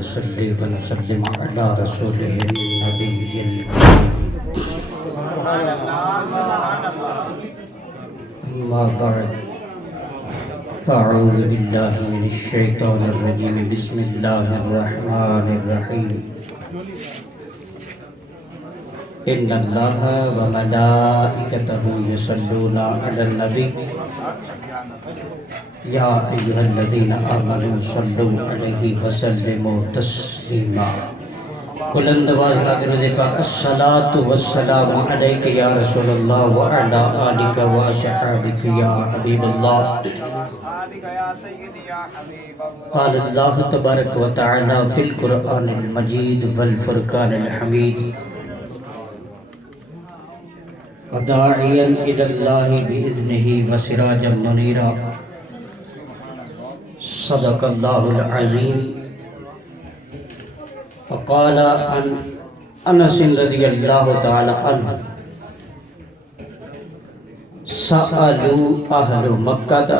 ونصلي ونسلم على رسوله النبي الكريم أما بعد فأعوذ بالله من الشيطان الرجيم بسم الله الرحمن الرحيم إن الله وملائكته يصلون على النبي يا أيها الذين آمنوا صلوا عليه وسلموا تسليما بلند آواز نادر پاک الصلاة والسلام عليك يا رسول الله وعلى آلك وصحبك يا حبيب الله قال الله تبارك وتعالى في القرآن المجيد والفرقان الحميد وداعيا إلى الله بإذنه وسراجا منيرا صدق الله العظيم وقال عن أنس رضي الله تعالى عنه سألوا أهل مكة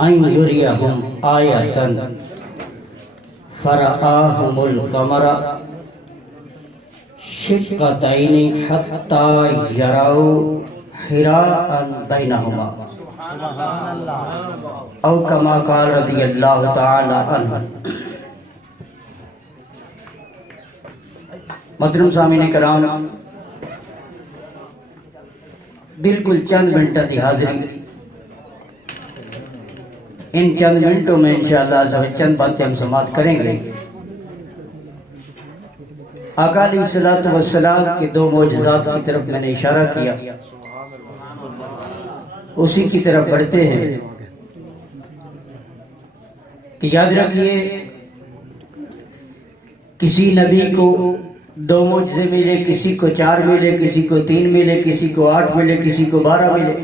أن يريهم آية فرآهم القمر شقتين حتى يروا حراء بينهما او كما قال رضی اللہ تعالی عنہ. محترم سامعین کرام، بالکل چند منٹ کی حاضری. ان چند منٹوں میں انشاءاللہ چند باتیں ہم سماعت کریں گے. آقا علیہ الصلوۃ والسلام کے دو معجزات کی طرف میں نے اشارہ کیا، اسی کی طرف بڑھتے ہیں کہ یاد رکھیے کسی نبی کو دو معجزے ملے، کسی کو 4 ملے، کسی کو 3 ملے، کسی کو 8 ملے، کسی کو 12 ملے،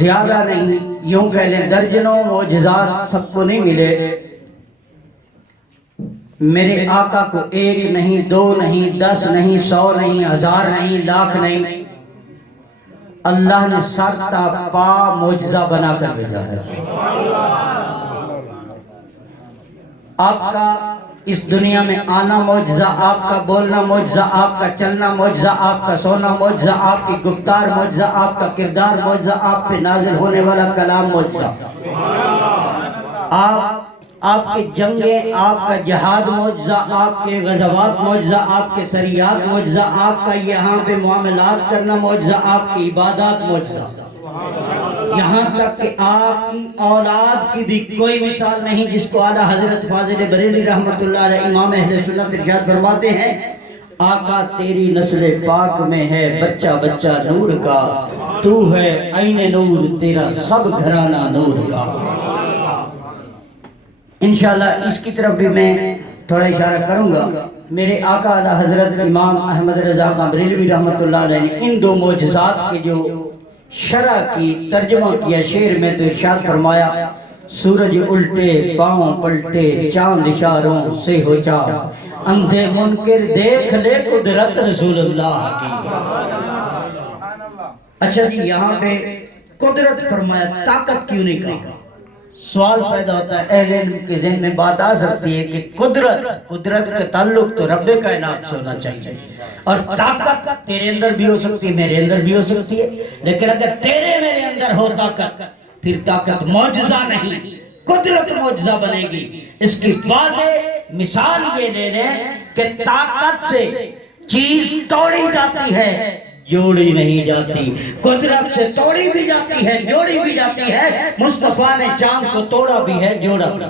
زیادہ نہیں، یوں کہہ لیں درجنوں معجزات سب کو نہیں ملے. میرے آقا کو 1 نہیں، 2 نہیں، 10 نہیں، 100 نہیں، 1000 نہیں، لاکھ نہیں، اللہ نے سر تا پا معجزہ بنا کر بھیجا ہے. آپ کا اس دنیا میں آنا معجزہ، آپ کا بولنا معجزہ، آپ کا چلنا معجزہ، آپ کا سونا معجزہ، آپ کی گفتار معجزہ، آپ کا کردار معجزہ، آپ پہ نازل ہونے والا کلام معجزہ. آپ کے جنگیں، آپ کا جہاد معجزہ، آپ کے غزوات معجزہ، آپ کے سریات معجزہ، آپ کا یہاں پہ معاملات کرنا معجزہ، آپ کی عبادات معجزہ. یہاں تک کہ آپ کی اولاد کی بھی کوئی مثال نہیں جس کو اعلیٰ حضرت فاضل بریلوی رحمۃ اللہ علیہ امام اہل سنت ارشاد فرماتے ہیں، آقا تیری نسل پاک میں ہے بچہ بچہ نور کا، تو ہے عین نور تیرا سب گھرانہ نور کا. انشاءاللہ اس کی طرف بھی میں تھوڑا اشارہ کروں گا. میرے آقا اعلیٰ حضرت امام احمد رضا خان بریلوی رحمۃ اللہ علیہ نے ان دو معجزات کے جو شرح کی ترجمہ کیا شعر میں تو ارشاد فرمایا، سورج الٹے پاؤں پلٹے چاند اشاروں سے ہو چار، اندھے منکر دیکھ لے قدرت رسول اللہ کی. اچھا جی، یہاں پہ قدرت فرمایا، طاقت کیوں نہیں کہا؟ سوال پیدا ہوتا ہے، اہل علم کے ذہن میں بات آ سکتی ہے کہ قدرت کا تعلق تو رب کائنات سے ہونا چاہیے، اور طاقت تیرے اندر بھی ہو سکتی ہے، میرے اندر بھی ہو سکتی ہے. لیکن اگر تیرے میرے اندر ہو طاقت، پھر طاقت معجزہ نہیں، قدرت معجزہ بنے گی. اس کی واضح مثال یہ لے لیں کہ طاقت سے چیز توڑی جاتی ہے، جوڑی نہیں جاتی. قدرت سے توڑی بھی جاتی ہے، جوڑی بھی جاتی ہے. مصطفیٰ نے چاند کو توڑا بھی ہے، جوڑا بھی.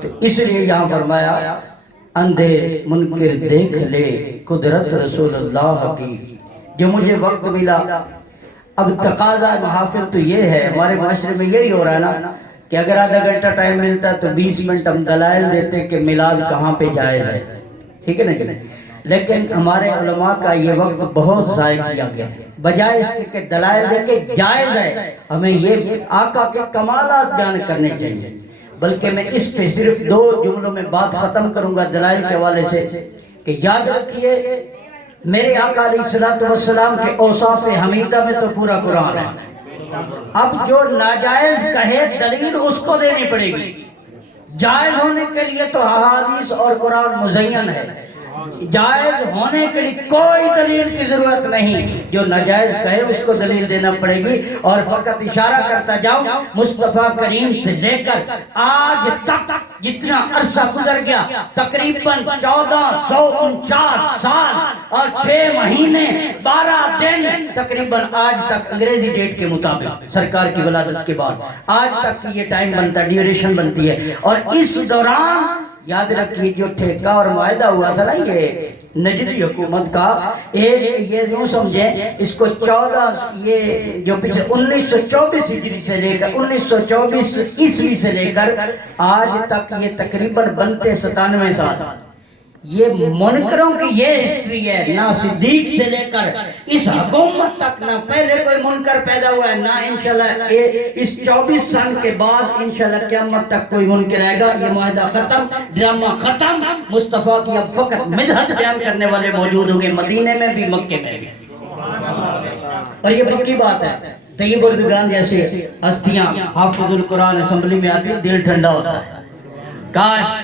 تو اس لیے یہاں فرمایا، اندھے منکر دیکھ لے قدرت رسول اللہ کی. جو مجھے وقت ملا، اب تقاضا محافل تو یہ ہے، ہمارے معاشرے میں یہی ہو رہا ہے نا کہ اگر آدھا گھنٹہ ٹائم ملتا ہے تو 20 منٹ ہم دلائل دیتے کہ میلاد کہاں پہ جائز ہے. ٹھیک ہے نا کہ نہیں؟ لیکن ہمارے علماء کا یہ وقت بہت ضائع کیا گیا. بجائے اس کے دلائل دے کے جائز ہے، ہمیں یہ آقا کے کمالات بیان کرنے چاہیے. بلکہ میں اس پہ صرف 2 جملوں میں بات ختم کروں گا دلائل کے حوالے سے کہ یاد رکھیے میرے آقا علیہ الصلوۃ والسلام کے اوصاف حمیدہ میں تو پورا قرآن ہے. اب جو ناجائز کہے دلیل اس کو دینی پڑے گی، جائز ہونے کے لیے تو احادیث اور قرآن مزین ہے، جائز ہونے کے لیے کوئی دلیل کی ضرورت نہیں، جو ناجائز کہے اس کو دلیل دینا پڑے گی۔ اور فقط اشارہ کرتا جاؤں، مصطفیٰ کریم سے لے کر آج تک جتنا عرصہ گزر گیا، تقریباً 1449 سال اور 6 مہینے 12 دن، تقریباً آج تک انگریزی ڈیٹ کے مطابق سرکار کی ولادت کے بعد آج تک کی یہ ٹائم بنتا ہے، ڈیوریشن بنتی ہے۔ اور اس دوران یاد رکھیے جو ٹھیکہ اور معاہدہ ہوا تھا نا یہ نجدی حکومت کا، یہ یوں سمجھیں اس کو 14 یہ جو پچھلے 1924 ہجری سے لے کر 1924 عیسوی سے لے کر آج تک یہ تقریباً بنتے 97 سال، یہ منکروں کی یہ ہسٹری ہے، نہ صدیق سے لے کر اس حکومت تک نہ پہلے کوئی منکر پیدا ہوا ہے، نہ انشاءاللہ اس 24 سال کے بعد انشاءاللہ قیامت تک کوئی منکر آئے گا۔ یہ معاہدہ ختم، ڈرامہ ختم، مصطفیٰ کی اب فقط مدحت بیان کرنے والے موجود ہوں گے، مدینے میں بھی مکے میں بھی۔ اور یہ پکی بات ہے، طیب اردگان جیسے ہستیاں حافظ القرآن اسمبلی میں آتی، دل ٹھنڈا ہوتا ہے، کاش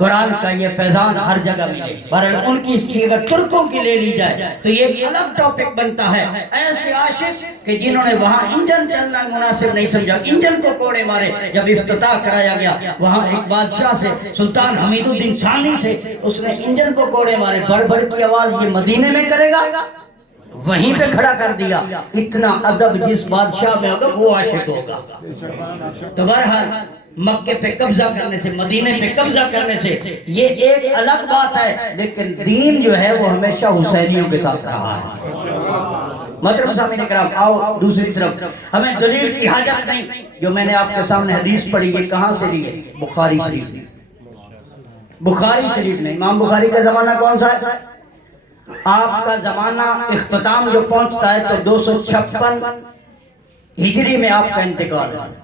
قرآن کا یہ فیضان ہر جگہ ملے۔ بہرحال ان کی اس کی اگر ترکوں کی لے لی جائے تو یہ بھی الگ ٹاپک بنتا ہے۔ ایسے عاشق کہ جنہوں نے وہاں انجن چلنا مناسب نہیں سمجھا، انجن کو کوڑے مارے۔ جب افتتاح کرایا گیا وہاں ایک بادشاہ سے، سلطان حمید الدین ثانی سے، اس نے انجن کو کوڑے مارے، بڑ بڑ کی آواز یہ مدینے میں کرے گا، وہیں پہ کھڑا کر دیا۔ اتنا ادب جس بادشاہ میں ہوگا وہ عاشق ہوگا۔ تو بہرحال مکے پہ قبضہ کرنے سے، مدینے پہ قبضہ کرنے سے یہ ایک الگ بات ہے، لیکن دین جو ہے وہ ہمیشہ حسینیوں کے ساتھ رہا ہے۔ محترم سامعین کرام، آؤ دوسری طرف، ہمیں دلیل کی حاجت نہیں۔ جو میں نے آپ کے سامنے حدیث پڑھی ہے کہاں سے لی ہے؟ بخاری شریف میں، بخاری شریف میں۔ امام بخاری کا زمانہ کون سا ہے؟ آپ کا زمانہ اختتام جو پہنچتا ہے تو 256 ہجری میں آپ کا انتقال ہے۔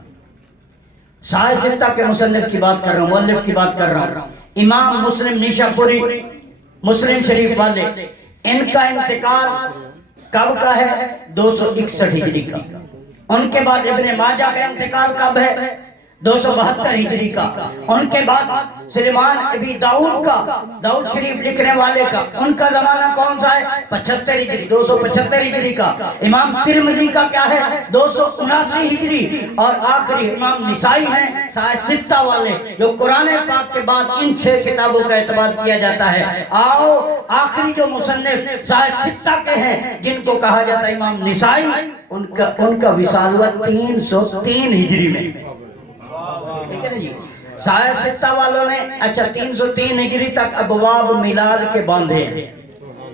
صحیح ستہ کے مصنف کی بات کر رہا ہوں، مؤلف کی بات کر رہا ہوں۔ امام مسلم نیشا پوری مسلم شریف والے، ان کا انتقال کب کا ہے؟ 261 ہجری کا۔ ان کے بعد ابن ماجہ کا انتقال کب ہے؟ 272 ہجری کا۔ ان کے بعد سلیمان ابی داؤد کا، داؤد شریف لکھنے والے کا، ان کا زمانہ کون سا ہے؟ 75 ہجری، 275 ہجری کا۔ امام ترمذی کا کیا ہے؟ 279 ہجری۔ اور آخری امام نسائی ہیں صحیح ستہ والے، جو قرآن پاک کے بعد ان 6 کتابوں کا اعتبار کیا جاتا ہے۔ آؤ آخری جو مصنف صحیح ستہ کے ہیں جن کو کہا جاتا ہے امام نسائی، ان کا وصال ہوا 303 ہجری میں۔ ٹھیک ہے نا جی؟ صحیح ستہ والوں نے اچھا 303 ہجری تک ابواب میلاد کے باندھے ہیں،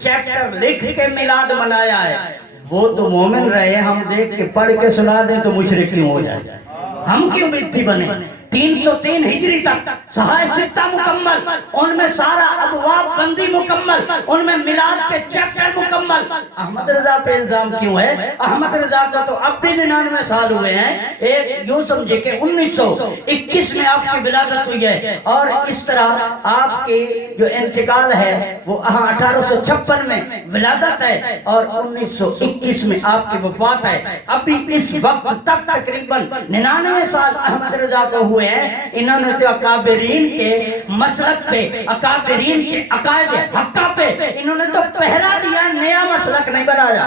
چیپٹر لکھ کے میلاد منایا ہے۔ وہ تو مومن رہے، ہم دیکھ کے پڑھ کے سنا دیں تو مشرک کیوں ہو جائے؟ ہم کیوں بیٹھی بنے؟ 303 ہجری تک صحیح ستہ مکمل، ان میں سارا ابواب بندی مکمل، ان میں میلاد کے چیپٹر مکمل۔ احمد رضا پہ الزام کیوں ہے؟ احمد رضا کا تو اب بھی 99 سال ہوئے ہیں۔ ایک یوں سمجھے کہ 1921 میں آپ کی ولادت ہوئی ہے، اور اس طرح آپ کے جو انتقال ہے وہ 1856 میں ولادت ہے، اور 1921 میں آپ کی وفات ہے۔ ابھی اس وقت تک تقریباً 99 سال احمد رضا کو ہوئے ہیں۔ انہوں نے تو اکابرین کے مسلک پہ، اکابرین کے عقائد حقہ پہ انہوں نے تو پہرا دیا، نیا مسلک نہیں بنایا۔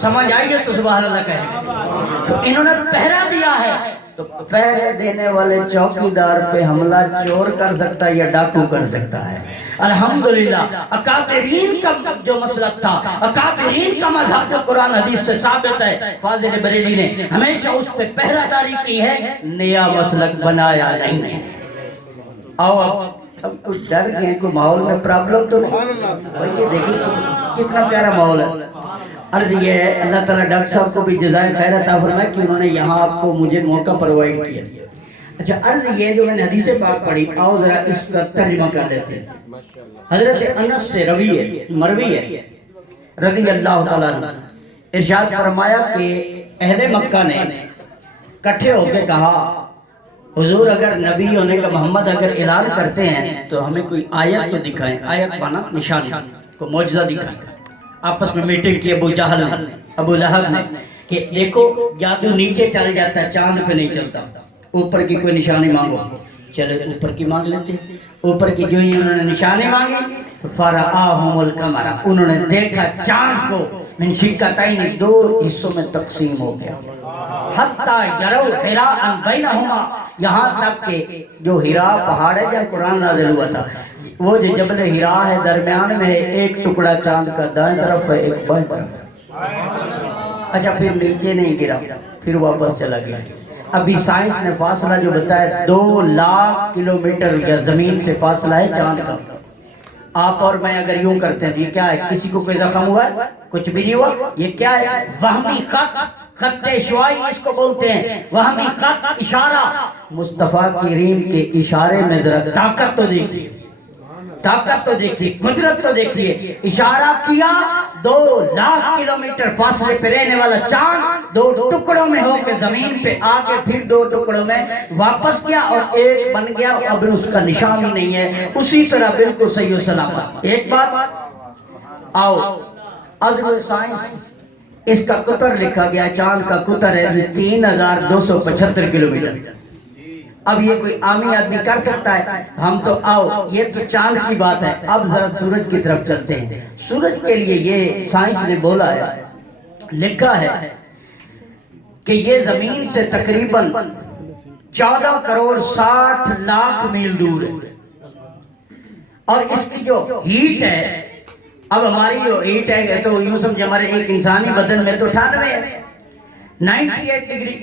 سمجھ آئیے تو سبحان اللہ کہیں۔ تو انہوں نے پہرا دیا ہے، تو پہرے دینے والے چوکیدار پہ حملہ چور کر سکتا ہے یا ڈاکو کر سکتا ہے؟ الحمدللہ اکابرین کا جو مسلک تھا، اکابرین کا مذہب جو قرآن حدیث سے ثابت ہے، فاضل بریلی نے ہمیشہ اس پہ پہرہ داری کی ہے، نیا مسلک بنایا نہیں ہے۔ آؤ اب کچھ ڈر گئے، کوئی ماحول میں پرابلم تو نہیں؟ یہ دیکھیں کتنا پیارا ماحول ہے۔ عرض یہ ہے اللہ تعالیٰ ڈاکٹر صاحب کو بھی جزائے خیر عطا فرمائے کہ انہوں نے یہاں آپ کو مجھے موقع پرووائڈ کیا۔ اچھا عرض یہ جو میں نے حدیث پاک پڑھی، آؤ ذرا اس کا ترجمہ کر لیتے ہیں۔ حضرت انس سے مروی ہے رضی اللہ تعالیٰ عنہ، ارشاد فرمایا کہ اہل مکہ نے کٹھے ہو کے کہا حضور اگر نبی ہونے کا محمد اگر اعلان کرتے ہیں تو ہمیں کوئی آیت تو دکھائیں، آیت مانا نشان کو معجزہ دکھائیں۔ آپس میں میٹنگ کی ابو جہل نے، ابو لہب نے، کہ دیکھو جادو نیچے چل جاتا ہے، چاند پہ نہیں چلتا، اوپر کی کوئی نشانی مانگو، چلے اوپر کی مانگ لیتے ہیں۔ اوپر کی جو ہی انہوں نے نشانی مانگی، فرآہم القمر، انہوں نے دیکھا چاند کو، من شقتین، دو حصوں میں تقسیم ہو گیا، حتی یرو حراء بینہما، یہاں تک کہ جو حراء پہاڑ ہے جہاں قرآن نازل ہوا تھا، وہ جو جبل حراء ہے درمیان میں ہے، ایک ٹکڑا چاند کا دائیں طرف ہے، ایک بائیں طرف ہے۔ اچھا پھر نیچے نہیں گرا، پھر واپس چلا گیا۔ ابھی سائنس نے فاصلہ جو بتایا 2,00,000 کلومیٹر یا زمین سے فاصلہ ہے چاند کا۔ آپ اور میں اگر یوں کرتے ہیں یہ کیا ہے؟ کسی کو کوئی زخم ہوا ہے؟ کچھ بھی نہیں ہوا؟ یہ کیا ہے؟ وہمی خط شعاعی اس کو بولتے ہیں، وہمی خط اشارہ۔ مصطفیٰ کریم کے اشارے میں ذرا طاقت تو دیکھیے، طاقت تو دیکھیے، قدرت تو دیکھیے۔ اشارہ کیا، 2,00,000 کلومیٹر فاصلے پہ رہنے والا چاند دو ٹکڑوں میں ہو کے زمین پہ آ کے پھر دو ٹکڑوں میں واپس کیا اور ایک بن گیا، اب اس کا نشان ہی نہیں ہے، اسی طرح بالکل صحیح و سلامت۔ ایک بات آؤ، عزم سائنس، اس کا قطر لکھا گیا، چاند کا قطر ہے 3,275 کلومیٹر۔ اب یہ کوئی عامی آدمی کر سکتا ہے؟ ہم تو آؤ، یہ تو چاند کی بات ہے، اب ذرا سورج کی طرف چلتے ہیں۔ سورج کے لیے یہ سائنس نے بولا ہے، لکھا ہے کہ یہ زمین سے تقریباً 14,60,00,000 میل دور ہے، اور اس کی جو ہیٹ ہے، اب ہماری جو ہیٹ ہے تو یوں سمجھے ہمارے ایک انسانی بدن میں تو 98 ہے، 98 ڈگری،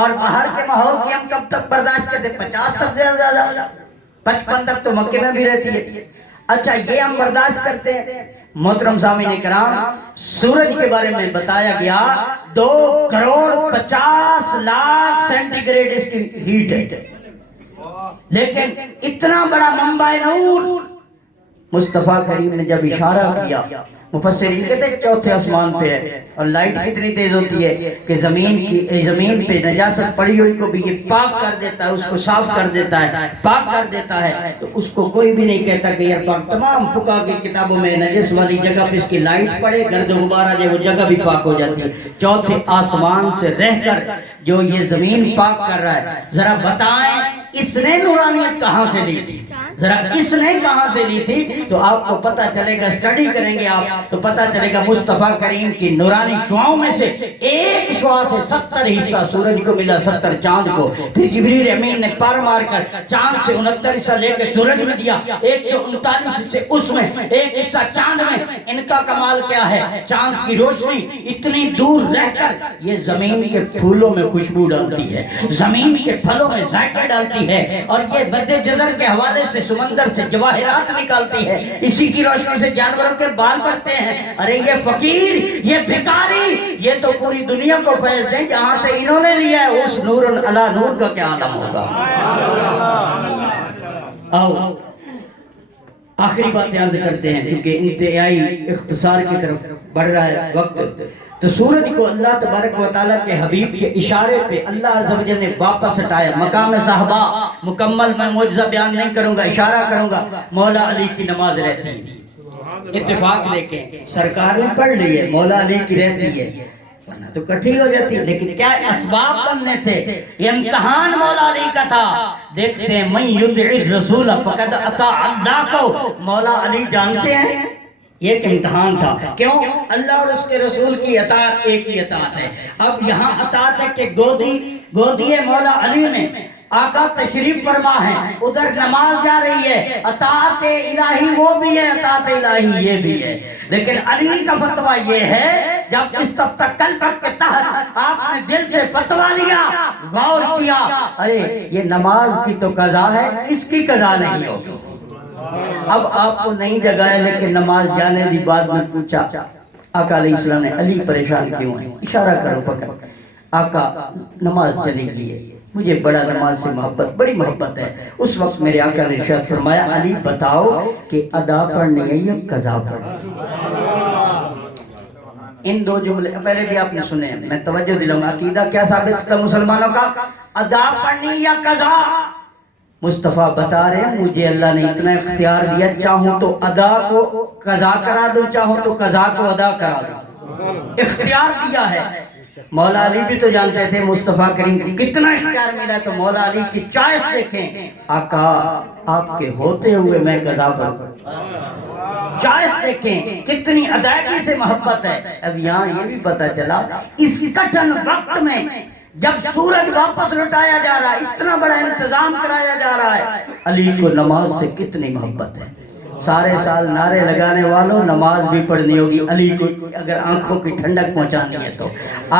اور باہر کے ماحول کی ہم کب تک برداشت کرتے؟ 50 تک سے زیادہ، 55 تک تو مکے میں بھی رہتی ہے۔ اچھا یہ ہم برداشت کرتے ہیں۔ محترم سامعین کرام، سورج کے بارے میں بتایا گیا 2,50,00,000 سینٹی گریڈ اس کی ہیٹ ہے، لیکن اتنا بڑا منبع نور مصطفیٰ کریم نے جب اشارہ کیا، مفسرین کہتے ہیں چوتھے آسمان پہ ہے، اور لائٹ کتنی تیز ہوتی ہے کہ زمین پہ نجاست پڑی ہوئی کو بھی یہ پاک کر دیتا ہے، اس کو صاف کر دیتا ہے، پاک کر دیتا ہے، تو اس کو کوئی بھی نہیں کہتا کہ یہ پاک۔ تمام فقہ کی کتابوں میں نجس والی جگہ پہ اس کی لائٹ پڑے، گرد و غبار آ جائے، وہ جگہ بھی پاک ہو جاتی ہے۔ چوتھے آسمان سے رہ کر جو یہ زمین پاک کر رہا ہے، ذرا بتائیں اس نے نورانیت کہاں سے لی تھی؟ ذرا اس نے کہاں سے لی تھی؟ تو آپ کو پتہ چلے گا، اسٹڈی کریں گے آپ تو پتہ چلے گا مصطفیٰ کریم کی نورانی شعاؤں میں سے ایک شعاع سے 70 حصہ سورج کو ملا، 70 چاند کو۔ پھر جبریل امین نے پر مار کر چاند سے 69 حصہ لے کے سورج میں دیا، 139 حصے اس میں، ایک حصہ چاند میں۔ ان کا کمال کیا ہے؟ چاند کی روشنی اتنی دور رہ کر یہ زمین کے پھولوں میں خوشبو ڈالتی ہے، زمین کے پھلوں میں ذائقہ ڈالتی ہے، اور یہ مد جزر کے حوالے سے سمندر سے جواہرات نکالتی ہے، اسی کی روشنی سے جانوروں کے بال بڑھتے ہیں۔ ارے یہ فقیر، یہ بھکاری، یہ تو پوری دنیا کو فیض دیں، جہاں سے انہوں نے لیا ہے اس نور علی نور کا کیا عالم ہوگا۔ آؤ آخری بات یاد کرتے ہیں کیونکہ انتہائی اختصار کی طرف بڑھ رہا ہے وقت۔ تو سورج کو اللہ تبارک و تعالیٰ کے حبیب کے اشارے پہ اللہ عز و جل نے واپس ہٹایا۔ مقام صحابہ مکمل میں معجزہ بیان نہیں کروں گا، اشارہ کروں گا۔ مولا علی کی نماز رہتی ہے، اتفاق لے کے سرکار نے پڑھ لی ہے، مولا علی کی رہتی ہے، ورنہ تو کٹھی ہو جاتی ہے۔ لیکن کیا اسباب بننے تھے، یہ امتحان مولا علی کا تھا۔ دیکھتے ہیں من یطع الرسول فقد اطاع اللہ کو، مولا علی جانتے ہیں یہ ایک امتحان تھا۔ کیوں؟ اللہ اور اس کے رسول کی اطاعت ایک ہی اطاعت ہے۔ اب یہاں اطاعت ہے کہ گودی مولا علی میں آقا تشریف فرما ہے، ادھر نماز جا رہی ہے، اطاعت الہی وہ بھی ہے، اطاعت الہی یہ بھی ہے۔ لیکن علی کا فتویٰ یہ ہے، جب استفتاء قلبک کے تحت آپ نے دل سے فتویٰ لیا، غور کیا، ارے یہ نماز کی تو قضا ہے، اس کی قضا نہیں ہوگی۔ اب آپ کو نہیں جگایا لیکن نماز جانے دی بعد میں پوچھا آقا علیہ السلام نے علی پریشان کیوں ہیں؟ اشارہ کرو فقط۔ آقا نماز چلی گئی ہے، مجھے بڑا نماز سے محبت، بڑی محبت ہے۔ اس وقت میرے آقا نے ارشاد فرمایا علی بتاؤ کہ ادا پڑھنی ہے یا قضا پڑھنی ہے؟ ان دو جملے پہلے بھی آپ نے سنے ہیں، میں توجہ دلاؤں گا۔ عقیدہ کیا ثابت تھا مسلمانوں کا؟ ادا پڑھنی یا قضا؟ مصطفیٰ بتا رہے ہیں مجھے اللہ نے اتنا اختیار دیا، چاہوں تو ادا کو قضا کرا دوں، چاہوں تو قضا کو ادا کرا دوں، اختیار دیا ہے۔ مولا علی بھی تو جانتے تھے مصطفیٰ کریم کو کتنا اختیار ملا، تو مولا علی کی چوائس دیکھیں، آقا آپ کے ہوتے ہوئے میں قضا کروں، چوائس دیکھیں کتنی ادائیگی سے محبت ہے۔ اب یہاں یہ بھی پتا چلا اس کٹھن وقت میں جب سورج واپس لٹایا جا رہا ہے، اتنا بڑا انتظام کرایا جا رہا ہے، علی کو نماز سے کتنی محبت ہے۔ سارے سال نعرے لگانے والوں نماز بھی پڑھنی ہوگی، علی کو اگر آنکھوں کی ٹھنڈک پہنچانی ہے تو،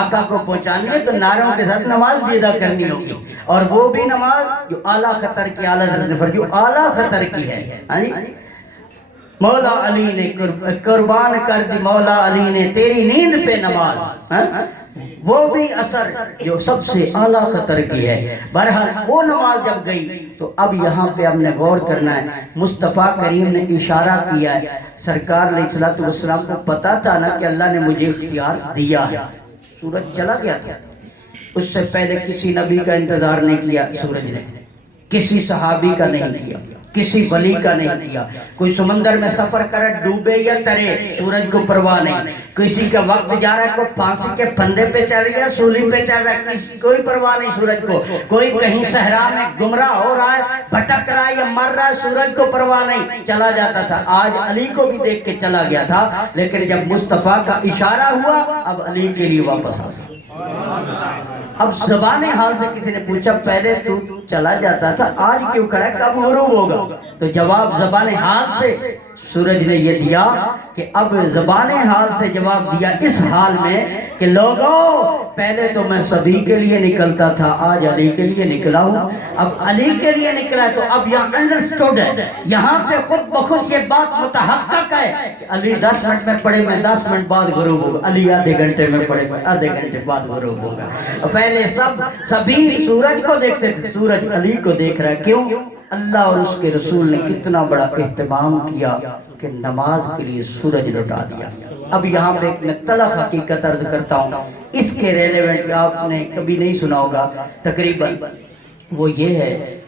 آقا کو پہنچانی ہے تو نعروں کے ساتھ نماز بھی ادا کرنی ہوگی، اور وہ بھی نماز جو اعلیٰ خطر کی، اعلیٰ حضرت جو اعلیٰ خطر کی ہے۔ مولا علی نے قربان کر دی، مولا علی نے تیری نیند پہ نماز، وہ بھی اثر جو سب سے اعلیٰ خطر کی ہے۔ بہرحال وہ نماز جب گئی تو اب یہاں پہ ہم نے غور کرنا ہے، مصطفیٰ کریم نے اشارہ کیا ہے، سرکار علیہ السلام کو پتا تھا نا کہ اللہ نے مجھے اختیار دیا ہے۔ سورج چلا گیا تھا، اس سے پہلے کسی نبی کا انتظار نہیں کیا سورج نے، کسی صحابی کا نہیں کیا، کسی ولی کا نہیں کیا، کوئی سمندر میں سفر کرے ڈوبے یا ترے سورج کو پرواہ نہیں، کسی کا وقت جا رہا ہے کوئی پھانسی کے پھندے پہ چڑھ گیا، سولی پہ چڑھ رہا ہے، کوئی پرواہ نہیں سورج کو، کوئی کہیں صحرا میں گمراہ ہو رہا ہے، بھٹک رہا ہے یا مر رہا ہے، سورج کو پرواہ نہیں، چلا جاتا تھا۔ آج علی کو بھی دیکھ کے چلا گیا تھا، لیکن جب مصطفیٰ کا اشارہ ہوا اب علی کے لیے واپس آ گیا۔ اب زبان حال سے کسی نے پوچھا پہلے تو چلا جاتا تھا، آج کیوں کھڑا ہے، کب غروب ہوگا؟ تو جواب زبان حال سے سورج نے یہ دیا کہ اب زبان حال سے جواب دیا اس حال میں کہ لوگوں پہلے تو میں سبھی کے لیے نکلتا تھا، آج علی کے لیے نکلا ہوں، اب علی کے لیے نکلا ہے۔ تو اب یہاں انڈرسٹوڈ ہے، یہاں پہ خود بخود یہ بات متحقق ہے کہ علی 10 منٹ میں پڑھے میں 10 منٹ بعد غروب ہوگا، علی آدھے گھنٹے میں پڑھے میں آدھے گھنٹے بعد غروب ہوگا۔ پہلے سبھی سورج کو دیکھتے تھے، سورج علی کو دیکھ رہا ہے، کیوں؟ اللہ اور اس کے رسول نے کتنا بڑا اہتمام کیا کہ نماز کے لیے سورج لٹا دیا۔ اب یہاں پہ ایک میں تلخ حقیقت عرض کرتا ہوں، اس کے ریلیونٹ آپ نے کبھی نہیں سنا ہوگا تقریباً، وہ یہ ہے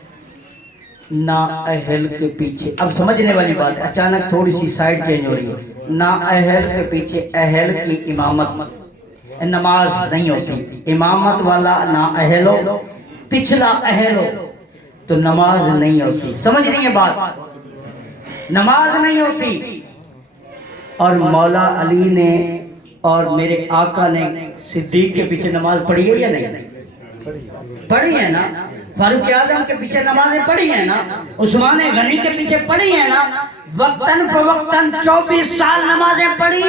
نااہل کے پیچھے، اب سمجھنے والی بات ہے، اچانک تھوڑی سی سائڈ چینج ہو رہی ہے، نااہل کے پیچھے اہل کی امامت نماز نہیں ہوتی، امامت والا نااہل ہو پچھلا اہل ہو تو نماز نہیں ہوتی، سمجھ رہی ہے بات، نماز نہیں ہوتی۔ اور مولا علی نے اور میرے آقا نے صدیق کے پیچھے نماز پڑھی ہے یا نہیں؟ پڑھی ہے نا، فاروق اعظم کے پیچھے نمازیں پڑھی ہیں نا، عثمان غنی کے پیچھے پڑھی ہیں نا، وقتاً فوقتاً 24 سال نمازیں پڑھی،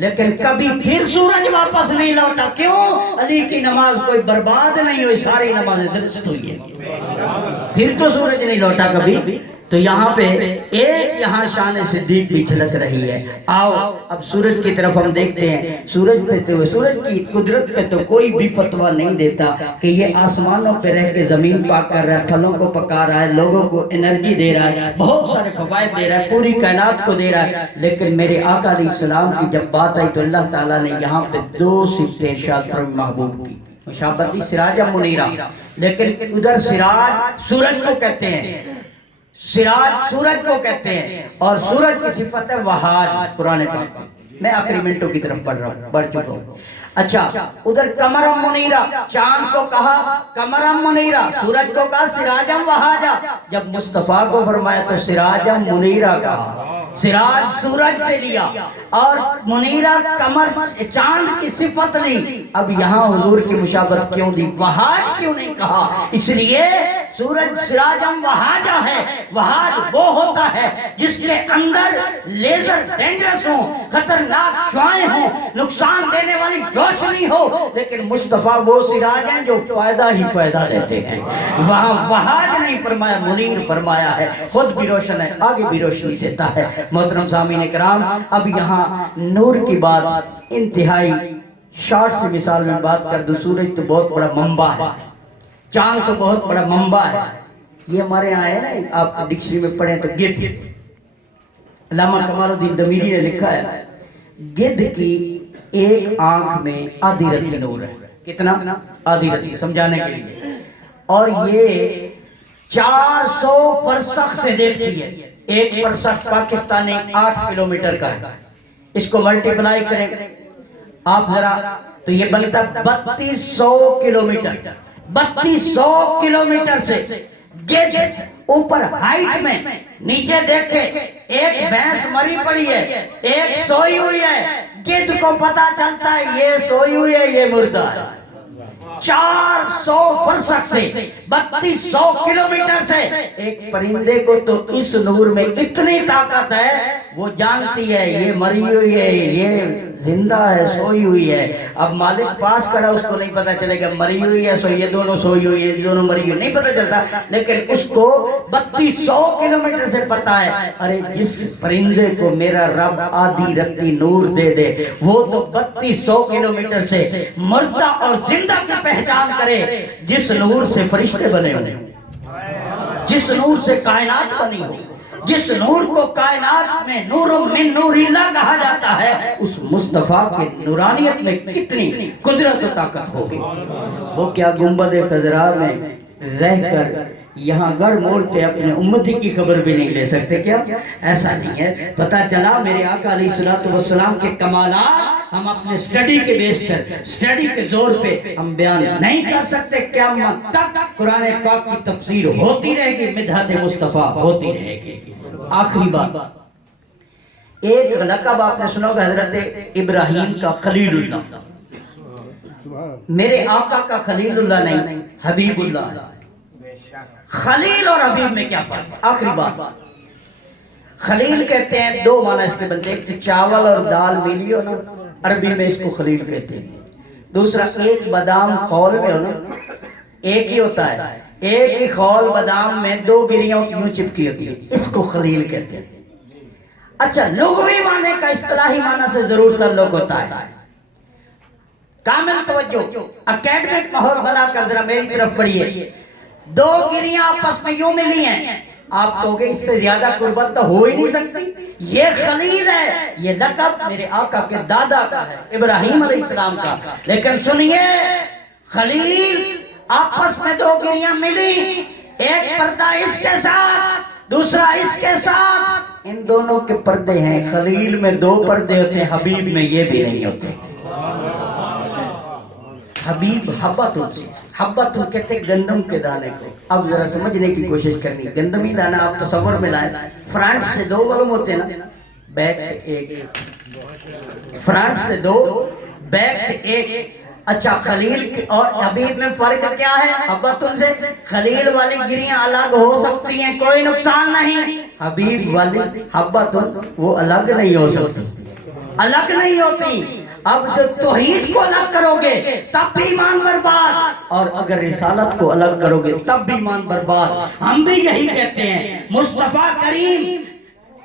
لیکن کبھی پھر سورج واپس نہیں لوٹا، کیوں؟ علی کی نماز کوئی برباد نہیں ہوئی، ساری نمازیں درست ہوئی ہیں، پھر تو سورج نہیں لوٹا کبھی۔ تو یہاں پہ ایک یہاں شان صدیق بھی جھلک رہی ہے۔ آؤ اب سورج کی طرف ہم دیکھتے ہیں، سورج پہ تو سورج کی قدرت پہ تو کوئی بھی فتویٰ نہیں دیتا کہ یہ آسمانوں پہ رہ کے زمین پاک کر رہا ہے، پھلوں کو پکا رہا ہے، لوگوں کو انرجی دے رہا ہے، بہت سارے فوائد دے رہا ہے، پوری کائنات کو دے رہا ہے، لیکن میرے آقا علیہ السلام کی جب بات آئی تو اللہ تعالیٰ نے یہاں پہ 2 صفتیں ارشاد فرمائی محبوب کی، مشابہت دی سراج منیرہ، لیکن ادھر سراج سورج کو کہتے ہیں، سراج سورج کو کہتے ہیں، اور سورج کی صفت ہے وہاج قرآن پاک میں۔ میں آخری منٹوں کی طرف بڑھ چکا ہوں۔ اچھا ادھر قمرم منیرہ، چاند کو کہا قمرم منیرہ، سورج کو کہا سراجم وہاجا، جب مصطفیٰ کو فرمایا تو سراجم منیرہ کہا، سراج سورج سے لیا اور منیرہ قمر چاند کی صفت لی۔ اب یہاں حضور کی مشابہت کیوں دی، وہاج کیوں نہیں کہا؟ اس لیے سورج سراجم وہاجا ہے، وہاج وہ ہوتا ہے جس کے اندر لیزر ڈینجرس ہوں، خطرناک شعاعیں ہوں، نقصان دینے والی روشنی ہو، لیکن مصطفیٰ وہ سراج ہیں جو فائدہ ہی فائدہ دیتے ہیں۔ وہاں وہاج نہیں فرمایا، منیر فرمایا ہے، خود بھی روشن ہے، آگے بھی روشنی دیتا ہے۔ محترم سامعین کرام، اب یہاں نور کی بات انتہائی شارٹ سی مثال میں بات کر دو، سورج تو بہت بڑا منبع ہے، چاند تو بہت بڑا منبع ہے، یہ ہمارے یہاں ہے نا، آپ ڈکشنری میں پڑھیں تو گدھ، علامہ کمال الدین دمیری نے لکھا ہے گدھ کی ایک آنکھ میں آدھی رتی نور ہے، کتنا؟ آدھی رتی، سمجھانے کے لیے، اور یہ 400 فرسخ سے دیکھتی ہے. ایک فرسخ پاکستانی 8 کلومیٹر کا ہے. اس کو ملٹیپلائی کریں آپ ذرا تو یہ بنتا 3200 کلومیٹر. 3200 کلومیٹر سے گد اوپر ہائٹ میں نیچے دیکھے ایک بھینس مری پڑی ہے, ایک سوئی ہوئی ہے. گد کو پتا چلتا ہے یہ سوئی ہوئی ہے, یہ مردہ ہے. 400 فرسخ سے 3200 کلومیٹر سے ایک پرندے کو تو اس نور میں اتنی طاقت ہے, وہ جانتی ہے یہ مری ہوئی ہے, یہ زندہ ہے, سوئی ہوئی ہے. اب مالک پاس کھڑا, اس کو نہیں پتا چلے گا مری ہوئی ہے, یہ دونوں سوئی ہوئی ہے, دونوں مری ہوئی, نہیں پتا چلتا. لیکن اس کو 3200 کلومیٹر سے پتا ہے ارے جس پرندے کو میرا رب آدھی رتی نور دے دے, وہ تو 3200 کلومیٹر سے مردہ اور زندہ کی پہچان کرے. جس نور سے فرشتے بنے ہو, جس نور سے کائنات بنی ہو, جس نور کو کائنات میں نور من نور اللہ کہا جاتا ہے, اس مصطفیٰ کی نورانیت میں کتنی قدرت و طاقت ہوگی. وہ کیا گنبد خضراء میں رہ کر یہاں گڑھ موڑ پہ اپنے امتی کی خبر بھی نہیں لے سکتے کیا؟ ایسا نہیں ہے. پتہ چلا میرے آقا علیہ السلام کے کمالات ہم اپنے سٹڈی کے بیس پر, سٹڈی کے زور پہ ہم بیان نہیں کر سکتے. قیامت تک قرآن پاک کی تفسیر ہوتی رہے گی, مدحت مصطفیٰ ہوتی رہے گی. آخری بات, ایک لقب آپ نے سنا ہوگا حضرت ابراہیم کا خلیل اللہ. میرے آقا کا خلیل اللہ نہیں, حبیب اللہ ہے. خلیل اور حبیب میں کیا فرق ہے؟ آخری بات, خلیل کہتے ہیں دو معنی اس کے بنتے ہیں, ایک چاول اور دال ملی ہو نا, عربی میں اس کو خلیل کہتے ہیں. دوسرا ایک بادام خول میں ہو نا, ایک ہی ہوتا ہے, ایک ہی خول بادام میں دو گریوں کیوں چپکی ہوتی ہے, اس کو خلیل کہتے ہیں. اچھا لغوی معنی کا اصطلاحی معنی سے ضرور تعلق ہوتا ہے. کامل توجہ, اکیڈمک ماحول بنا کر ذرا میری طرف پڑھیے. دو گریاں آپس میں یوں ملی ہیں, آپ کہوگے اس سے زیادہ قربت تو ہو ہی نہیں سکتی. یہ خلیل ہے, یہ لقب میرے آقا کے دادا کا ہے, ابراہیم علیہ السلام کا. لیکن سنیے, خلیل آپس میں دو گریاں ملی, ایک پردہ اس کے ساتھ دوسرا اس کے ساتھ, ان دونوں کے پردے ہیں. خلیل میں دو پردے ہوتے ہیں, حبیب میں یہ بھی نہیں ہوتے. حبیب حبتن سے, حبتن کہتے ہیں گندم کے دانے کو. اب ذرا سمجھنے کی کوشش کرنی, گندمی دانا آپ تصور میں لائیں, فرنٹ سے دو معلوم ہوتے ہیں نا, بیک سے ایک, فرنٹ سے دو بیک سے ایک. اچھا خلیل اور حبیب میں فرق کیا ہے؟ حبتن سے خلیل والی گریاں الگ ہو سکتی ہیں, کوئی نقصان نہیں. حبیب والی حبتن وہ الگ نہیں ہو سکتی, الگ نہیں ہوتی. اب جو توحید کو الگ کرو گے تب بھی ایمان برباد, اور اگر رسالت کو الگ کرو گے تب بھی ایمان برباد. ہم بھی یہی کہتے ہیں, مصطفیٰ کریم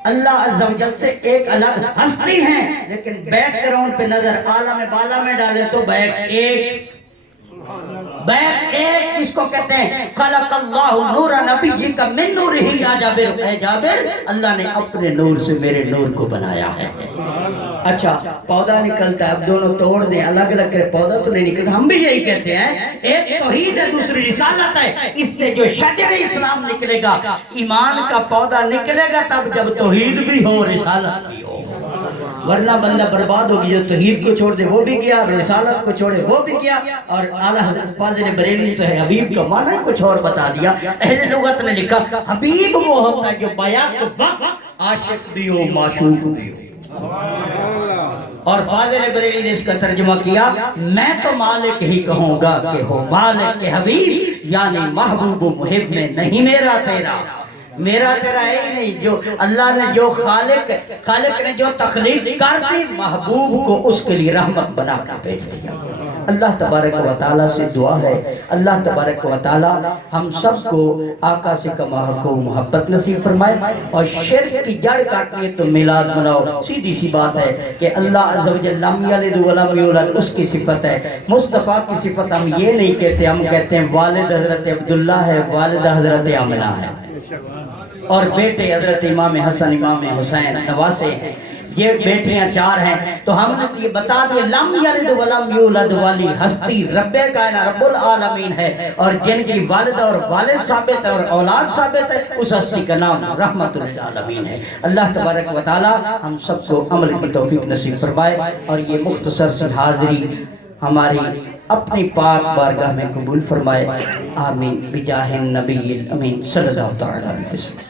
اللہ عز و جل سے ایک الگ ہستی ہیں, لیکن بیک گراؤنڈ پہ نظر عالم بالا میں ڈالے تو بیک ایک, بیک ایک. اس کو کہتے ہیں خلق اللہ نور نبی کا من نور ہی. یا جابر, اے جابر, اللہ نے اپنے نور سے میرے نور کو بنایا ہے. اچھا پودا نکلتا ہے, اب دونوں توڑ دیں الگ الگ کرے, پودا تو نہیں نکلتا. ہم بھی یہی کہتے ہیں, ایک توحید ہے دوسری رسالت ہے. اس سے جو شجر اسلام نکلے گا, ایمان کا پودا نکلے گا تب جب توحید بھی ہو رسالت بھی ہو, ورنہ بندہ برباد ہوگی. جو توحید کو چھوڑ دے وہ بھی گیا, رسالت کو چھوڑے وہ بھی گیا. اور اعلیٰ حضرت فاضل بریلوی تو ہے حبیب کا معنی کچھ اور بتا دیا. اہل لغت نے لکھا حبیب وہ ہوتا ہے جو بیات وقت عاشق بھی ہو معشوق بھی ہو. اور فاضل بریلی نے اس کا ترجمہ کیا, میں تو مالک ہی کہوں گا کہ ہو مالک کے حبیب, یعنی محبوب و محب میں نہیں میرا تیرا, میرا تیرا ہے ہی نہیں. جو اللہ نے جو خالق نے جو تخلیق کر دی, محبوب کو اس کے لیے رحمت بنا کر بھیج دیا. اللہ تبارک و تعالیٰ سے دعا ہے, اللہ تبارک و تعالیٰ ہم سب کو آقا سے کما کو محبت نصیب فرمائے. اور شرک کی جڑ کاٹنی ہے تو میلاد مناؤ. سیدھی سی بات ہے کہ اللہ عز و جل لم یلد ولم یولد اس کی صفت ہے. مصطفیٰ کی صفت ہم یہ نہیں کہتے, ہم کہتے ہیں والد حضرت عبداللہ ہے, والدہ حضرت آمنہ ہے, اور بیٹے حضرت امام حسن امام حسین نواسے ہیں. یہ بیٹیاں 4 ہیں تو ہم نے یہ بتا دیا لم یلد ولم یولد والی ہستی رب کائنات رب العالمین ہے، اور جن کی والد اور والد ثابت ہے اور اولاد ثابت ہے، اس ہستی کا نام رحمت للعالمین ہے۔ اللہ تبارک و تعالی ہم سب کو عمل کی توفیق نصیب فرمائے، اور یہ مختصر سی حاضری ہماری اپنی پاک بارگاہ میں قبول فرمائے، آمین بجاہ النبی الامین صلی اللہ تعالی علیہ وسلم۔